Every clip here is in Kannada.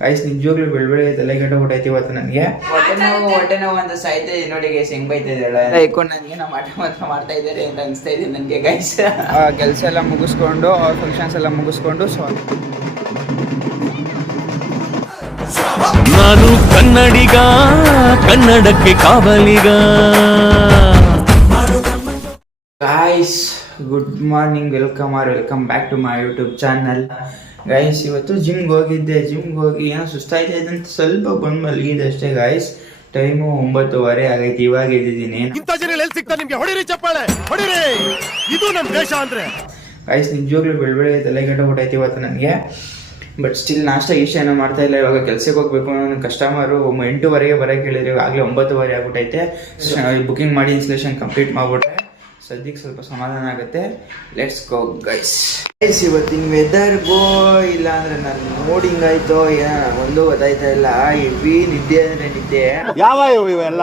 ಗೈಸ್ ನಿಜವಾಗ್ಲೂ ಬೆಳಬೆಳೆ ತಲೆ ಕೆಟ್ಟಬಿಟ್ಟೈತಿ ಇವತ್ತು ನನಗೆ. ಹೊಟ್ಟೆ ನೋವು ಅಂತ ಸಾಯ್ತಾ ಇದೆ ನೋಡಿ ಗೈಸ್, ಹೆಂಗ್ ಬೈತಾ ಇದ್ದಾಳೆ ಇಟ್ಕೊಂಡು ನನಗೆ ನಮ್ಮ ಆಟ ಮಾತ್ರ ಮಾಡ್ತಾ ಇದ್ದಾರೆ ಅಂತ ಅನಿಸ್ತಾ ಇದೆ ನನಗೆ ಗೈಸ್. ಕೆಲಸ ಎಲ್ಲ ಮುಗಿಸ್ಕೊಂಡು ಅವ್ರ ಫಂಕ್ಷನ್ಸ್ ಎಲ್ಲ ಮುಗಿಸ್ಕೊಂಡು ನಾನು ಕನ್ನಡಿಗ, ಕನ್ನಡಕ್ಕೆ ಕಾವಲಿಗ. Guys good morning, welcome back to my YouTube channel. Guys ಇವತ್ತು ಜಿಮ್ಗೆ ಹೋಗಿದ್ದೆ. ಜಿಮ್ಗೆ ಹೋಗಿ ಏನೋ ಸುಸ್ತಾಯ್ತಾ ಅಂತ ಸ್ವಲ್ಪ ಬಂದು ಮಲಗಿದೆ ಅಷ್ಟೇ ಗೈಸ್. ಟೈಮು 9:30 ಆಗೈತಿ. ಇವಾಗ ಎದ್ದಿದ್ದೀನಿ. ಗೈಸ್ ನಿಜವಾಗ್ಲೂ ಬೆಳಬೆಳೆ ತಲೆ ಕೆಟ್ಟಬಿಟ್ಟೈತಿ ಇವತ್ತು ನನಗೆ. ಬಟ್ ಸ್ಟಿಲ್ ನಾಷ್ಟ ಏನೋ ಮಾಡ್ತಾ ಇಲ್ಲ. ಇವಾಗ ಕೆಲ್ಸಕ್ಕೆ ಹೋಗ್ಬೇಕು. ನನ್ನ ಕಸ್ಟಮರು 8:30 ಬರೋಕೆ ಹೇಳಿದ್ರು, ಆಗಲೇ 9:30 ಆಗ್ಬಿಟ್ಟೈತೆ. ಬುಕಿಂಗ್ ಮಾಡಿ ಇನ್ಸ್ಟಾಲೇಷನ್ ಕಂಪ್ಲೀಟ್ ಮಾಡ್ಬಿಟ್ರೆ ಸದ್ಯಕ್ಕೆ ಸ್ವಲ್ಪ ಸಮಾಧಾನ ಆಗುತ್ತೆ. Let's go guys. ಇವತ್ತಿನ ವೆದರ್ಗೋ ಇಲ್ಲ ಅಂದ್ರೆ ನಾನು ಮೂಡಿಂಗ್ ಆಯ್ತೋ ಒಂದು ಗೊತ್ತಾಯ್ತಾ ಇಲ್ಲ. ಹೆವಿ ನಿದ್ದೆ ಅಂದ್ರೆ ನಿದ್ದೆ. ಯಾವ ಇವೆಲ್ಲ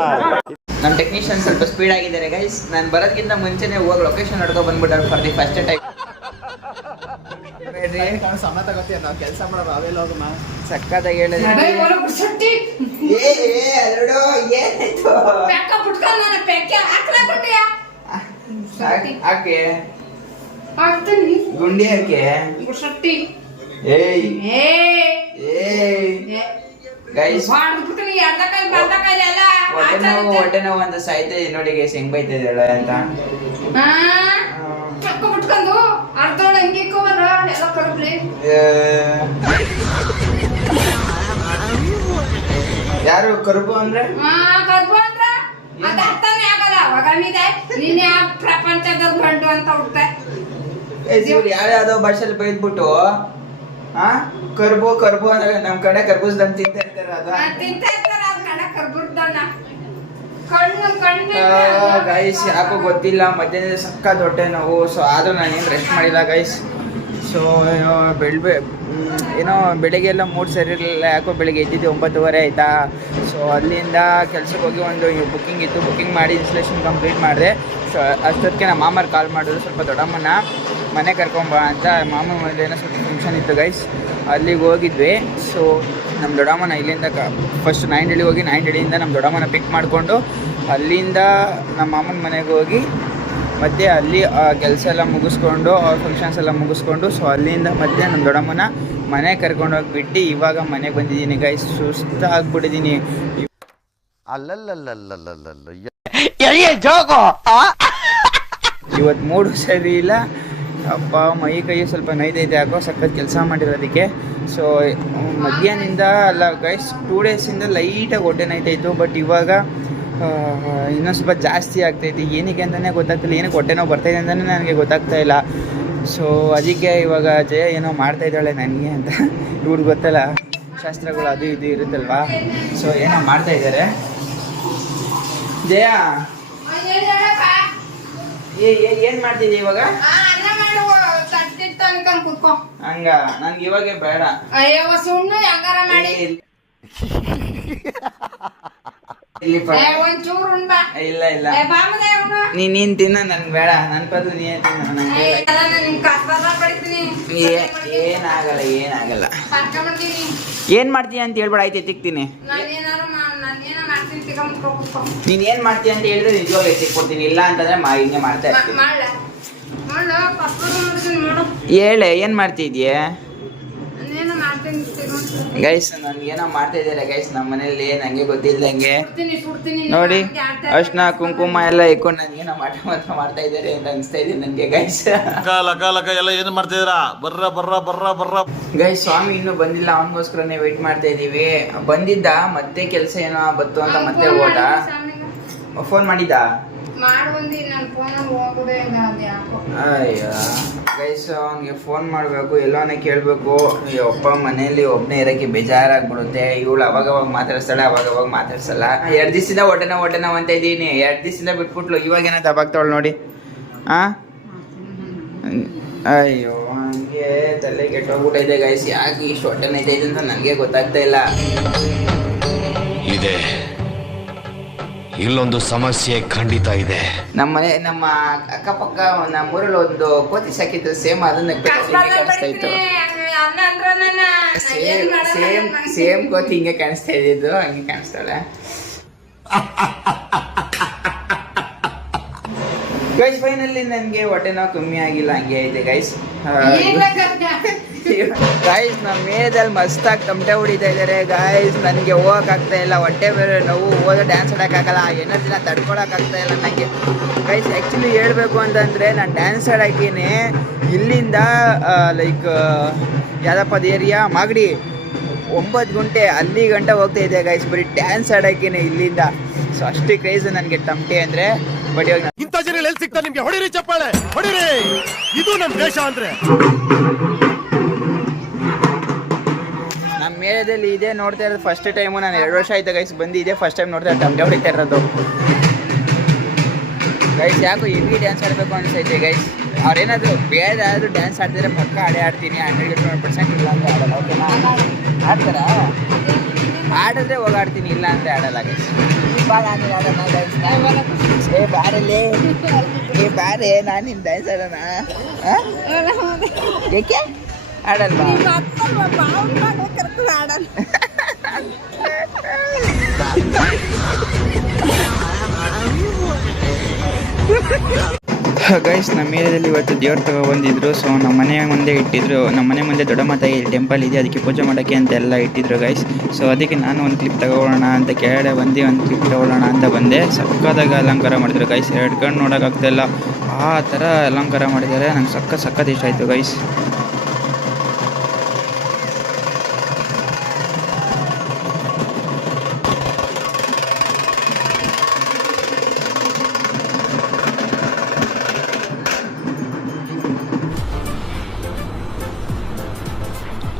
ನಮ್ಮ ಟೆಕ್ನಿಷಿಯನ್ ಸ್ವಲ್ಪ ಸ್ಪೀಡ್ ಆಗಿದ್ದಾರೆ ಗೈಸ್. ನಾನು ಬರೋದಕ್ಕಿಂತ ಮುಂಚೆನೆ ಹೋಗಿ ಲೊಕೇಶನ್ ನೋಡ್ಕೊ ಬಂದ್ಬಿಟ್ಟಾರೆ ಫಾರ್ ದಿ ಫಸ್ಟ್ ಟೈಮ್. ಕೆಲಸ ಮಾಡೋದು ಅವೆಲ್ಲ ಹೋಗಮ್ಮ ಸಕ್ಕತ್ತಾಗಿ ಹೇಳಿದ್ರೆ ಹಾಕೆ ಗುಂಡಿ ಹಾಕೆ ಗೈಸ್ ಹೊಟ್ಟೆ ನೋವು ಅಂತ ಸಾಯ್ತಾ ಇದೆ ನೋಡಿ ಗೈಸ್, ಹೆಂಗ್ ಬೈತಾ ಇದ್ದಾಳೆ ಅಂತ. ಯಾರು ಕರುಬು ಅಂದ್ರೆ ಯಾವ್ಯಾವ್ದೋ ಭಾಷೆಲಿ ಬೈದ್ಬಿಟ್ಟು ಕರ್ಬು ಅಂದ್ರೆ ನಮ್ ಕಡೆ ಕರ್ಬೂಸ್ದನ್ ತಿಂತಾ ಇರ್ತಾರೆ. ಗೈಸ್ ಯಾಕೋ ಗೊತ್ತಿಲ್ಲ, ಮಧ್ಯಾಹ್ನದ ಸಕ್ಕತ್ ಹೊಟ್ಟೆ ನೋವು. ಸೊ ಆದ್ರೂ ನಾನೇನು ರೆಸ್ಟ್ ಮಾಡಿಲ್ಲ ಗೈಸ್. ಸೊ ಏನೋ ಬೆಳಿಗ್ಗೆ ಎಲ್ಲ ಮೂಡ್ ಸರಿ ಇರಲಿಲ್ಲ. ಯಾಕೋ ಬೆಳಿಗ್ಗೆ ಎದ್ದಿದ್ದು 9:30 ಆಯಿತಾ. ಸೊ ಅಲ್ಲಿಂದ ಕೆಲ್ಸಕ್ಕೆ ಹೋಗಿ ಒಂದು ಬುಕ್ಕಿಂಗ್ ಇತ್ತು, ಬುಕ್ಕಿಂಗ್ ಮಾಡಿ ಇನ್ಸ್ಟಾಲೇಷನ್ ಕಂಪ್ಲೀಟ್ ಮಾಡಿದೆ. ಸೊ ಅಷ್ಟೊತ್ತಿಗೆ ನಮ್ಮ ಮಾಮರು ಕಾಲ್ ಮಾಡಿದ್ರು, ಸ್ವಲ್ಪ ದೊಡ್ಡಮ್ಮನ ಮನೆ ಕರ್ಕೊಂಬ ಅಂತ. ಮಾಮನ ಮನೇಲೇನೋ ಸ್ವಲ್ಪ ಫಂಕ್ಷನ್ ಇತ್ತು ಗೈಸ್, ಅಲ್ಲಿಗೆ ಹೋಗಿದ್ವಿ. ಸೊ ನಮ್ಮ ದೊಡ್ಡಮ್ಮನ ಇಲ್ಲಿಂದ ಫಸ್ಟ್ ನಾಯಿಂಡಳ್ಳಿಗೆ ಹೋಗಿ ನಾಯಿಂಡಳ್ಳಿಯಿಂದ ನಮ್ಮ ದೊಡ್ಡಮ್ಮನ ಪಿಕ್ ಮಾಡಿಕೊಂಡು ಅಲ್ಲಿಂದ ನಮ್ಮ ಮಾಮನ ಮನೆಗೆ ಹೋಗಿ ಮತ್ತು ಅಲ್ಲಿ ಕೆಲಸ ಎಲ್ಲ ಮುಗಿಸ್ಕೊಂಡು ಅವ್ರ ಫಂಕ್ಷನ್ಸ್ ಎಲ್ಲ ಮುಗಿಸ್ಕೊಂಡು ಸೊ ಅಲ್ಲಿಂದ ಮತ್ತೆ ನಮ್ಮ ದೊಡ್ಡಮ್ಮನ ಮನೆ ಕರ್ಕೊಂಡೋಗಿಬಿಟ್ಟು ಇವಾಗ ಮನೆಗೆ ಬಂದಿದ್ದೀನಿ ಗೈಸ್. ಸುಸ್ತಾಗ್ಬಿಟ್ಟಿದ್ದೀನಿ. ಇವತ್ತು ಮೂಡು ಸರಿ ಇಲ್ಲ. ಅಪ್ಪ ಮೈ ಕೈ ಸ್ವಲ್ಪ ನೈದೈತೆ ಯಾಕೋ ಸಖತ್ ಕೆಲಸ ಮಾಡಿರೋದಕ್ಕೆ. ಸೊ ಮಧ್ಯಾಹ್ನದಿಂದ ಅಲ್ಲ ಗೈಸ್ 2 ಡೇಸಿಂದ ಲೈಟಾಗಿ ಹೊಟ್ಟೆ ನೈತಾಯಿತ್ತು. ಬಟ್ ಇವಾಗ ಇನ್ನೊಂದು ಸ್ವಲ್ಪ ಜಾಸ್ತಿ ಆಗ್ತೈತಿ. ಏನಕ್ಕೆ ಅಂತಲೇ ಗೊತ್ತಾಗ್ತಿಲ್ಲ, ಏನಕ್ಕೆ ಹೊಟ್ಟೆ ನೋವು ಬರ್ತಾಯಿದೆ ಅಂತಲೇ ನನಗೆ ಗೊತ್ತಾಗ್ತಾ ಇಲ್ಲ. ಸೊ ಅದಕ್ಕೆ ಇವಾಗ ಜಯ ಏನೋ ಮಾಡ್ತಾಯಿದ್ದಾಳೆ ನನಗೆ ಅಂತ. ಇವ್ರಿಗೆ ಗೊತ್ತಲ್ಲ ಶಾಸ್ತ್ರಗಳು ಅದು ಇದು ಇರುತ್ತಲ್ವಾ. ಸೊ ಏನೋ ಮಾಡ್ತಾಯಿದ್ದಾರೆ. ಜಯ ಏನು ಮಾಡ್ತಿದ್ದೆ ಇವಾಗ? ಹಂಗ ನನ್ಗೆ ಇವಾಗೆ ಬೇಡ. ಇಲ್ಲ ಇಲ್ಲ ನೀನ್ ತಿನ್ನ, ನನ್ಗೆ ಬೇಡ. ನನ್ ಬದಲು ನೀನೇ ತಿನ್ನ. ಏನಾಗಲ್ಲ ಏನಾಗಲ್ಲ. ಏನ್ ಮಾಡ್ತೀಯ ಅಂತ ಹೇಳ್ಬೇಡ ಆಯ್ತು, ಎತ್ತಿಕ್ತೀನಿ. ನೀನ್ ಏನ್ ಮಾಡ್ತೀಯ ಅಂತ ಹೇಳಿದ್ರೆ ನಿಜವಾಗ್ಲೂ ಎತ್ತಿಕ್ಕೊಡ್ತೀನಿ. ಇಲ್ಲ ಅಂತಂದ್ರೆ ಹಿಂಗೆ ಮಾಡ್ತಾ ಇರ್ತೀನಿ. ಹೇಳೆ ಏನ್ ಮಾಡ್ತಿದ್ಯಾ ಗೈಸ್? ನನ್ಗೇನೋ ಮಾಡ್ತಾ ಇದ್ದಾರೆ ಗೈಸ್ ನಮ್ಮ ಮನೇಲಿ, ನಂಗೆ ಗೊತ್ತಿಲ್ದಂಗೆ ನೋಡಿ ಅರ್ಶಿನ ಕುಂಕುಮ ಎಲ್ಲ ಇಟ್ಕೊಂಡು ನನ್ಗೇನೋ ಮಾತ್ರ ಮಾಡ್ತಾ ಇದ್ದಾರೆ ಅಂತ ಅನಿಸ್ತಾ ಇದೆ ನನಗೆ ಗೈಸ್. ಎಲ್ಲ ಏನು ಮಾಡ್ತಿದ್ದೀರಾ? ಬರ್ರ ಗೈಸ್ ಸ್ವಾಮಿ ಇನ್ನೂ ಬಂದಿಲ್ಲ, ಅವನಿಗೋಸ್ಕರನೇ ವೇಟ್ ಮಾಡ್ತಾ ಇದೀವಿ. ಬಂದಿದ್ದ ಮತ್ತೆ ಕೆಲಸ ಏನೋ ಬತ್ತು ಅಂತ ಮತ್ತೆ ಹೋದ. ಫೋನ್ ಮಾಡಿದ್ದ? ಅಯ್ಯೋ ಗೈಸ್ ಅವ್ನಿಗೆ ಫೋನ್ ಮಾಡಬೇಕು, ಎಲ್ಲೋನೇ ಕೇಳಬೇಕು. ಒಬ್ಬ ಮನೇಲಿ ಒಬ್ಬನೇ ಇರೋಕ್ಕೆ ಬೇಜಾರಾಗ್ಬಿಡುತ್ತೆ. ಇವಳು ಅವಾಗವಾಗ ಮಾತಾಡ್ಸ್ತಾಳೆ, ಅವಾಗವಾಗ ಮಾತಾಡ್ಸಲ್ಲ. 2 ದಿವಸದಿಂದ ಹೊಟ್ಟೆ ನೋವು ಅಂತ ಇದ್ದೀನಿ. 2 ದಿವಸದಿಂದ ಬಿಟ್ಬಿಟ್ಲು. ಇವಾಗೇನೋ ದಬಾಗ್ತಾವಳು ನೋಡಿ. ಅಯ್ಯೋ ಹಂಗೆ ತಲೆ ಕೆಟ್ಟೋಗ್ಬಿಟ್ಟೈತೆ ಗೈಸ್. ಯಾಕೆ ಇಷ್ಟು ಹೊಟ್ಟೆ ನೋಯ್ತೈತೆ ಅಂತ ನನಗೆ ಗೊತ್ತಾಗ್ತಾ ಇಲ್ಲ. ಇದೆ ಇಲ್ಲೊಂದು ಸಮಸ್ಯೆ ಖಂಡಿತ ಇದೆ. ನಮ್ಮ ಅಕ್ಕಪಕ್ಕ ನಮ್ಮೂರಲ್ಲಿ ಒಂದು ಕೋತಿ ಸಾಕಿದ್ದು ಸೇಮ್ ಅದನ್ನ ಕಾಣಿಸ್ತಾ ಇತ್ತು. ಸೇಮ್ ಕೋತಿ ಹಿಂಗೆ ಕಾಣಿಸ್ತಾ ಇದ್ದಿದ್ದು ಹಂಗೆ ಕಾಣಿಸ್ತಾಳೆ. ಗೈಸ್ ಫೈನಲಿ ನನಗೆ ಹೊಟ್ಟೆ ನೋವು ಕಮ್ಮಿ ಆಗಿಲ್ಲ, ಹಂಗೆ ಇದೆ ಗೈಸ್. ಗಾಯ್ಸ್ ನಮ್ಮ ಮೇದಲ್ಲಿ ಮಸ್ತಾಗಿ ತಮಟೆ ಹೊಡಿತಾ ಇದ್ದಾರೆ ಗಾಯ್ಸ್. ನನಗೆ ಹೋಗೋಕ್ಕಾಗ್ತಾ ಇಲ್ಲ, ಹೊಟ್ಟೆ ಬೇರೆ ನೋವು, ಹೋದ ಡ್ಯಾನ್ಸ್ ಆಡೋಕ್ಕಾಗಲ್ಲ, ಎನರ್ಜಿನ ತಡ್ಕೊಳಕ್ಕಾಗ್ತಾ ಇಲ್ಲ ನನಗೆ ಗೈಸ್. ಆ್ಯಕ್ಚುಲಿ ಹೇಳ್ಬೇಕು ಅಂತಂದರೆ ನಾನು ಡ್ಯಾನ್ಸ್ ಆಡೋಕ್ಕೇನೆ ಇಲ್ಲಿಂದ ಲೈಕ್ ಯಾವ್ದಪ್ಪ ಅದು ಏರಿಯಾ ಮಾಗಡಿ 9 ಗಂಟೆ ಅಲ್ಲಿ ಗಂಟೆ ಹೋಗ್ತಾ ಇದೆ ಗೈಸ್, ಬರೀ ಡ್ಯಾನ್ಸ್ ಆಡೋಕ್ಕೇನೆ ಇಲ್ಲಿಂದ. ಸೊ ಅಷ್ಟು ಕ್ರೇಜ್ ನನಗೆ ತಮಟೆ ಅಂದರೆ. ಬಟ್ ಇವಾಗ ಇಂಥ ಜನ ಎಲ್ಲಿ ಸಿಗ್ತಾರೆ ನಿಮ್ಗೆ? ಹೊಡಿರಿ ಚಪ್ಪಾಳೆ, ಹೊಡಿರಿ, ಇದು ನಮ್ಮ ದೇಶ ಅಂದ್ರೆ. ನಮ್ಮ ಮೇಳದಲ್ಲಿ ಇದೇ ನೋಡ್ತಾ ಇರೋದು ಫಸ್ಟ್ ಟೈಮು. ನಾನು 2 ವರ್ಷ ಆಯ್ತು ಗೈಸ್ ಬಂದು, ಇದೇ ಫಸ್ಟ್ ಟೈಮ್ ನೋಡ್ತಾ ತಮಟೆ ಹೊಡಿತಾ ಇರೋದು ಗೈಸ್. ಯಾಕೋ ಹೆವಿ ಡ್ಯಾನ್ಸ್ ಆಡಬೇಕು ಅನಿಸೈತೆ ಗೈಸ್. ಅವ್ರೇನಾದರೂ ಬೇರೆಯಾದರೂ ಡ್ಯಾನ್ಸ್ ಆಡ್ತಿದ್ರೆ ಪಕ್ಕ ಆಡ್ತೀನಿ 100% ಇಲ್ಲ ಅಂದರೆ ಆಡಲ್ಲ. ಓಕೆನಾ? ಆಡ್ತಾರಾ? ಆಡಿದ್ರೆ ಹೋಗಾಡ್ತೀನಿ, ಇಲ್ಲ ಅಂದರೆ ಆಡಲ್ಲ ಗೈಸ್. ಆಡೋಣ ಗೈಸ್. ಏ ಬಾರಲ್ಲೇ, ಏ ಬಾರೆ, ನಾನು ನಿಮ್ಮ ಡ್ಯಾನ್ಸ್ ಆಡೋಣ. ಏಕೆ ಆಡಲ್ವಾ? ಗೈಸ್ ನಮ್ಮ ಏರಿಯಾದಲ್ಲಿ ಇವತ್ತು ದೇವ್ರು ತಗೊಬಂದಿದ್ರು. ಸೊ ನಮ್ಮ ಮನೆ ಮುಂದೆ ಇಟ್ಟಿದ್ರು. ನಮ್ಮ ಮನೆ ಮುಂದೆ ದೊಡ್ಡಮ್ಮ ತಾಯಿ ಟೆಂಪಲ್ ಇದೆ, ಅದಕ್ಕೆ ಪೂಜೆ ಮಾಡೋಕ್ಕೆ ಅಂತ ಎಲ್ಲ ಇಟ್ಟಿದ್ರು ಗೈಸ್. ಸೊ ಅದಕ್ಕೆ ನಾನು ಒಂದು ಕ್ಲಿಪ್ ತಗೊಳ್ಳೋಣ ಅಂತ ಕೆಳಗಡೆ ಬಂದು ಒಂದು ಕ್ಲಿಪ್ ತಗೊಳ್ಳೋಣ ಅಂತ ಬಂದೆ. ಸಕ್ಕತ್ತಾಗ ಅಲಂಕಾರ ಮಾಡಿದ್ರು ಗೈಸ್. 2 ಕಣ್ಣು ನೋಡೋಕ್ಕಾಗ್ತಾಯಿಲ್ಲ, ಆ ಥರ ಅಲಂಕಾರ ಮಾಡಿದ್ದಾರೆ. ನಂಗೆ ಸಖತ್ ಇಷ್ಟ ಆಯಿತು ಗೈಸ್.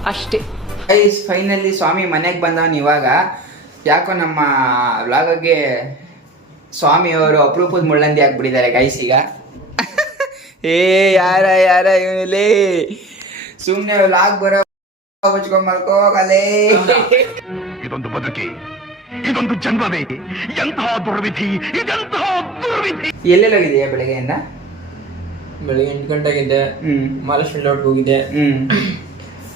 ಅಷ್ಟೇ ಗೈಸ್ ಫೈನಲಿ ಸ್ವಾಮಿ ಮನೆಗೆ ಬಂದವನು ಇವಾಗ. ಯಾಕೋ ನಮ್ಮ ವ್ಲಾಗ್ಗೆ ಸ್ವಾಮಿಯವರು ಅಪರೂಪದ ಮುಳ್ಳಂದಿ ಆಗ್ಬಿಟ್ಟಿದ್ದಾರೆ ಗೈಸ್ ಈಗ. ಏ ಯಾರ ಇವನಲ್ಲಿ ಸುಮ್ಮನೆ ವ್ಲಾಗ್ ಬರೋ ಹಚ್ಕೊಂಡ್ ಮಲ್ಕೋಗಲೇ. ಇದೊಂದು ಬದುಕಿ, ಇದೊಂದು ಜನ್ಮವೇ, ಎಂತಹ ದುರ್ವಿಧಿ, ಇದೆಂತಹ ದುರ್ವಿಧಿ. ಎಲ್ಲೆಲ್ಲಿ ಹೋಗಿದೆಯಾ ಬೆಳಗ್ಗೆಯಿಂದ? ಬೆಳಿಗ್ಗೆ 8 ಗಂಟೆಗಿದ್ದೆ, ಮಾಲೇಶ್ವರ ಔಟ್ ಹೋಗಿದ್ದೆ.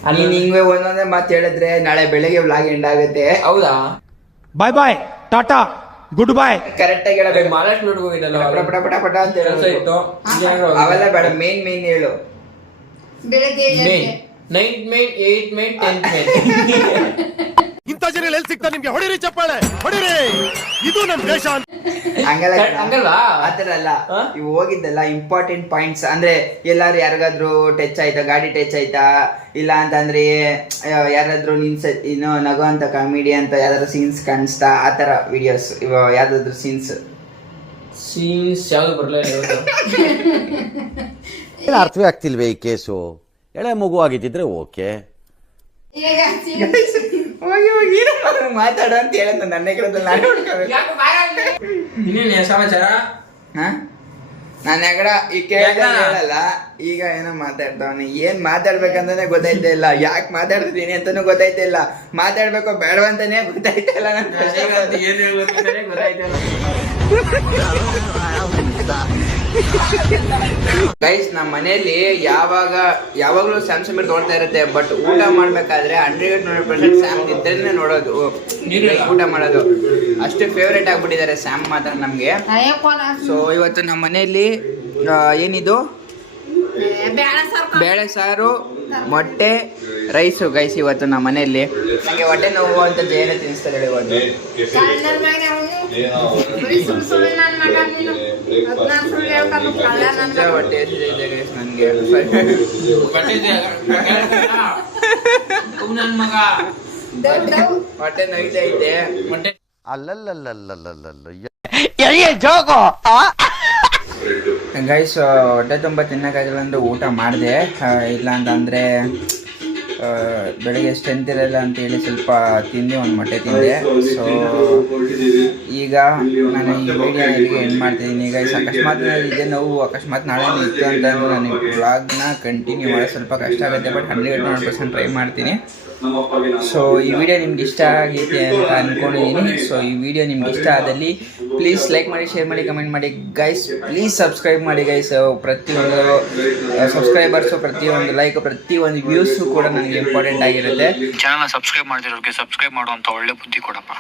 ಅಲ್ಲಿ ನಿಂಗೆ ಒಂದೊಂದೇ ಮಾತು ಹೇಳಿದ್ರೆ ನಾಳೆ ಬೆಳಗ್ಗೆ ವ್ಲಾಗ್ ಎಂಡ್ ಆಗುತ್ತೆ. ಹೌದಾ? ಬಾಯ್ ಬಾಯ್, ಟಾಟಾ, ಗುಡ್ ಬಾಯ್. ಕರೆಕ್ಟ್ ಆಗಿ ಹೇಳಬೇಕು. ಮಾಲೇಶ್ವರ ಔಟ್ ಹೋಗಿದ್ದಲ್ಲ, ಪಟ ಅಂತ ಕೆಲಸ ಇತ್ತು. ಅವೆಲ್ಲ ಬೇಡ, ಮೇನ್ ಹೇಳು. ಬೆಳಗ್ಗೆ 9th May, 8th May, 10th May. ಇಂಥ ಜನ ಎಲ್ಲಿ ಸಿಗ್ತಾರೆ ನಿಮ್ಗೆ? ಹೊಡಿರಿ ಚಪ್ಪಾಳೆ, ಹೊಡಿರಿ, ಇದು ನಮ್ಮ ದೇಶ. ಹಂಗಲ್ವಾ? ಆತರ ಅಲ್ಲ, ಇವು ಹೋಗಿದ್ದಲ್ಲ ಇಂಪಾರ್ಟೆಂಟ್ ಪಾಯಿಂಟ್ಸ್. ಅಂದ್ರೆ ಎಲ್ಲಾರು ಯಾರಿಗಾದ್ರು ಟಚ್ ಆಯ್ತಾ, ಗಾಡಿ ಟಚ್ ಆಯ್ತಾ, ಇಲ್ಲ ಅಂತಂದ್ರೆ ಯಾರಾದ್ರೂ ಇನ್ನು ನಗೋ ಅಂತ ಕಾಮಿಡಿ ಅಂತ ಯಾವ್ದಾದ್ರು ಸೀನ್ಸ್ ಕಾಣಿಸ್ತಾ, ಆತರ ವಿಡಿಯೋಸ್. ಯಾವ್ದಾದ್ರು ಸೀನ್ಸ್ ಯಾವ್ದು ಬರಲಿಲ್ಲ. ಅರ್ಥವೇ ಆಗ್ತಿಲ್ವೇ ಈ ಕೇಸು? ಎಳೆ ಮಗು ಆಗಿದ್ದಿದ್ರೆ ಓಕೆ. ಹೋಗಿ ಮಾತಾಡೋ ಅಂತ ಹೇಳಂತ ನನ್ನ ನಾನು ಇನ್ನೇನು ಸಮಾಚಾರ? ನಾನು ಹೆಗಡ ಈ ಕೇಳಲ್ಲ. ಈಗ ಏನೋ ಮಾತಾಡ್ತಾವನಿ, ಏನ್ ಮಾತಾಡ್ಬೇಕಂತಾನೆ ಗೊತ್ತಾಯ್ತಾ ಇಲ್ಲ, ಯಾಕೆ ಮಾತಾಡ್ತಿದ್ದೀನಿ ಅಂತಾನು ಗೊತ್ತಾಯ್ತಾ ಇಲ್ಲ, ಮಾತಾಡ್ಬೇಕೋ ಬೇಡವಂತಾನೆ ಗೊತ್ತಾಯ್ತಾ ಇಲ್ಲ. ಏನ್ ಹೇಳ್ಬೇಕಂತಾನೆ ಗೊತ್ತಾಯ್ತಾ ಇಲ್ಲ. ಗೈಸ್ ನಮ್ಮ ಮನೆಯಲ್ಲಿ ಯಾವಾಗಲೂ ಸ್ಯಾಮ್ ಸಮೀರ್ ನೋಡ್ತಾ ಇರುತ್ತೆ. ಬಟ್ ಊಟ ಮಾಡ್ಬೇಕಾದ್ರೆ 100% ಸ್ಯಾಮ್ ಇದ್ರೇನೆ ನೋಡೋದು, ಊಟ ಮಾಡೋದು. ಅಷ್ಟೇ ಫೇವ್ರೇಟ್ ಆಗ್ಬಿಟ್ಟಿದ್ದಾರೆ ಸ್ಯಾಮ್ ಮಾತ್ರ ನಮ್ಗೆ. ಸೊ ಇವತ್ತು ನಮ್ಮ ಮನೆಯಲ್ಲಿ ಏನಿದು ಬೇಳೆ ಸಾರು, ಮೊಟ್ಟೆ, ರೈಸು ಗೈಸ್ ಇವತ್ತು ನಮ್ಮ ಮನೆಯಲ್ಲಿ. ನನಗೆ ಹೊಟ್ಟೆ ನೋವು ಅಂತ ಜೇನ ತಿನ್ನಿಸ್ತಾರೆ ಇವತ್ತು. ಹೊಟ್ಟೆ ಇದೆ ಗೈಸ್ ನನಗೆ. ಹೊಟ್ಟೆ ನೋಯ್ತಾ ಇದೆ. ಗೈಸ್ ಹೊಟ್ಟೆ ತುಂಬ ತಿನ್ನೋಕ್ಕಾಗಿಲ್ಲ ಅಂದರೆ ಊಟ ಮಾಡಿದೆ. ಇಲ್ಲ ಅಂತಂದರೆ ಬೆಳಿಗ್ಗೆ ಸ್ಟ್ರೆಂತ್ ಇರಲ್ಲ ಅಂತೇಳಿ ಸ್ವಲ್ಪ ತಿಂದೆ, ಒಂದು ಮೊಟ್ಟೆ ತಿಂದೆ. ಸೊ ಈಗ ನಾನು ಈ ವಿಡಿಯೋ ಎಲ್ಲಿಗೆ ಎಂಡ್ ಮಾಡ್ತಿದ್ದೀನಿ. ಗೈಸ್ ಅಕಸ್ಮಾತ್ ಇದೆ ನೋವು, ಅಕಸ್ಮಾತ್ ನಾಳೆ ಇತ್ತು ಅಂತಂದ್ರೆ ನಾನು ಈ ವ್ಲಾಗ್ನ ಕಂಟಿನ್ಯೂ ಮಾಡೋದು ಸ್ವಲ್ಪ ಕಷ್ಟ ಆಗುತ್ತೆ. ಬಟ್ 100% ಟ್ರೈ ಮಾಡ್ತೀನಿ. ಸೊ ಈ ವಿಡಿಯೋ ನಿಮ್ಗೆ ಇಷ್ಟ ಆಗೈತೆ ಅಂತ ಅಂದ್ಕೊಂಡಿದ್ದೀನಿ. ಸೊ ಈ ವಿಡಿಯೋ ನಿಮ್ಗೆ ಇಷ್ಟ ಆದಲ್ಲಿ ಪ್ಲೀಸ್ ಲೈಕ್ ಮಾಡಿ, ಶೇರ್ ಮಾಡಿ, ಕಮೆಂಟ್ ಮಾಡಿ ಗೈಸ್. ಪ್ಲೀಸ್ ಸಬ್ಸ್ಕ್ರೈಬ್ ಮಾಡಿ ಗೈಸ್. ಪ್ರತಿಯೊಂದು ಸಬ್ಸ್ಕ್ರೈಬರ್ಸು, ಪ್ರತಿಯೊಂದು ಲೈಕ್, ಪ್ರತಿಯೊಂದು ವ್ಯೂಸು ಕೂಡ ನನಗೆ ಇಂಪಾರ್ಟೆಂಟ್ ಆಗಿರುತ್ತೆ. ಚಾನಲ್ನ ಸಬ್ಸ್ಕ್ರೈಬ್ ಮಾಡ್ತಿರೋರಿಗೆ ಸಬ್ಸ್ಕ್ರೈಬ್ ಮಾಡುವಂಥ ಒಳ್ಳೆ ಬುದ್ಧಿ ಕೊಡಪ್ಪ.